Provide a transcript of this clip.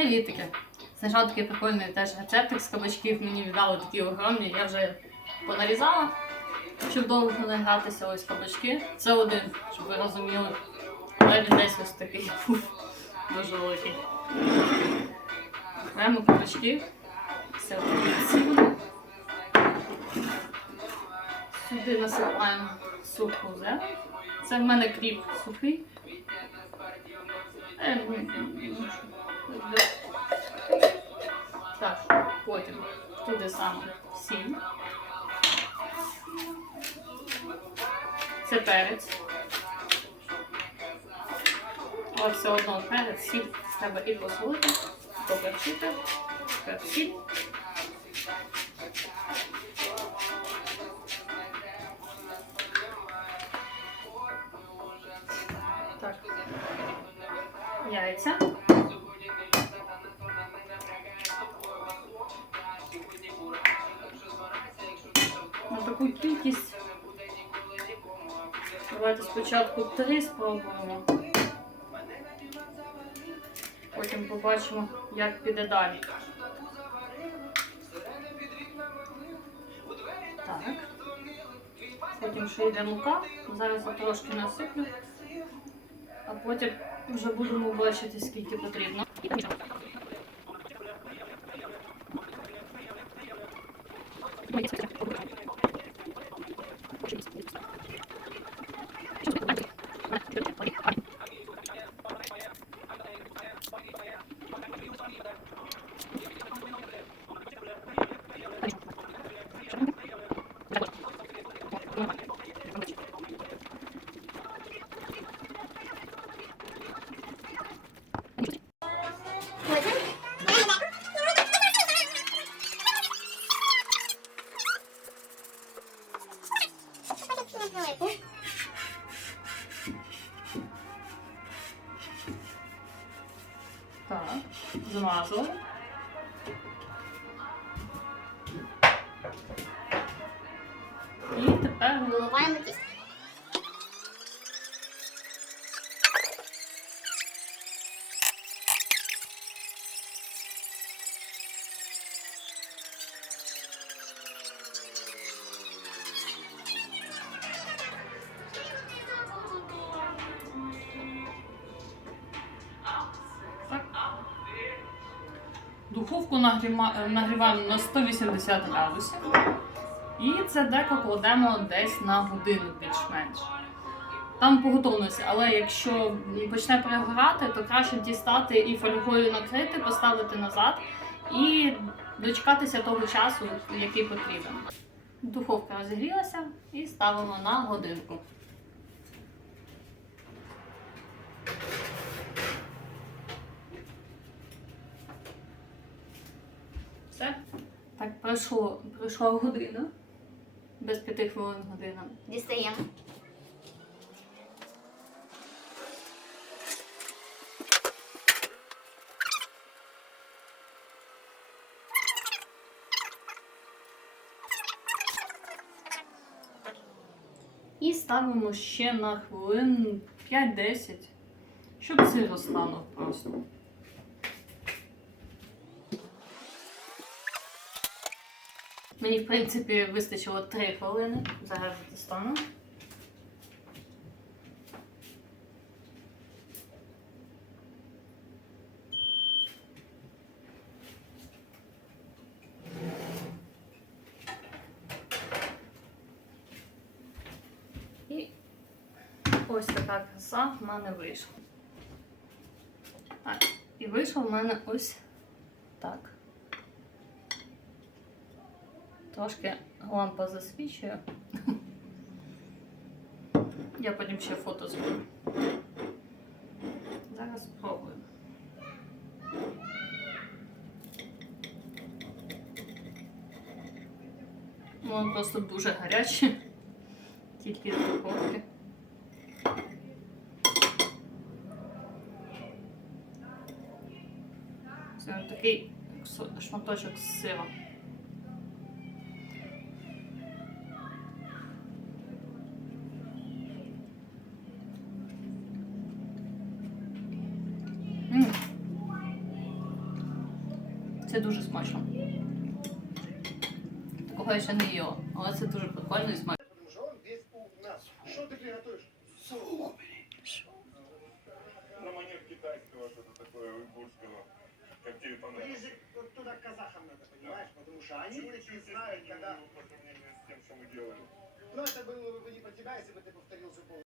Привітики! Знайшла такий прикольний теж рецептик з кабачків. Мені віддали такі огромні. Я вже понарізала, щоб довго не гратися ось кабачки. Це один, щоб ви розуміли. Але він десь ось такий фуф, дуже великий. Беремо кабачки. Все відсіли. Сюди насипаємо суху. Це в мене кріп сухий. Так, потім туди саме сіль. Це перець. Але все одно перець, сіль треба і посолити, поперчити, сіль. Так. Яйця. Таку кількість. Давайте спочатку три спробуємо. Потім побачимо, як піде далі. Так. Потім ще йде мука. Зараз я трошки насиплю, а потім вже будемо бачити, скільки потрібно. Так, змазали. І тепер Виливаємо тісто. Духовку нагріваємо на 180 градусів. І це деко кладемо десь на годину більш-менш. Там по готовності, але якщо почне перегорати, то краще дістати і фольгою накрити, поставити назад і дочекатися того часу, який потрібен. Духовка розігрілася і ставимо на годинку. Все. Так, пройшло, пройшла година. Без п'яти хвилин година. Дістаємо. І ставимо ще на хвилин 5-10, щоб сир розтанув просто. Мені, в принципі, вистачило 3 хвилини. Зараз достану. І ось така краса в мене вийшла. Так, і вийшло в мене ось так. Трошки лампа засвічує. Я потім ще фото зроблю. Зараз спробую. Ну, Воно просто дуже гаряче. Тільки з духовки. Це такий шматочок з сиром. Це дуже смачно. Такого я ще не їла, але це дуже прикольно і смачно. Потому что он весь у нас. Что ты приготовишь? Суп. На манер китайского что-то такое, уйгурского. Как тебе понравилось? Ближе вот туда к казахам надо, понимаешь? Потому что они Чуть-чуть такие знают, когда... по сравнению с тем, что мы делаем. Ну, это было бы не про тебя, если бы ты повторил же пол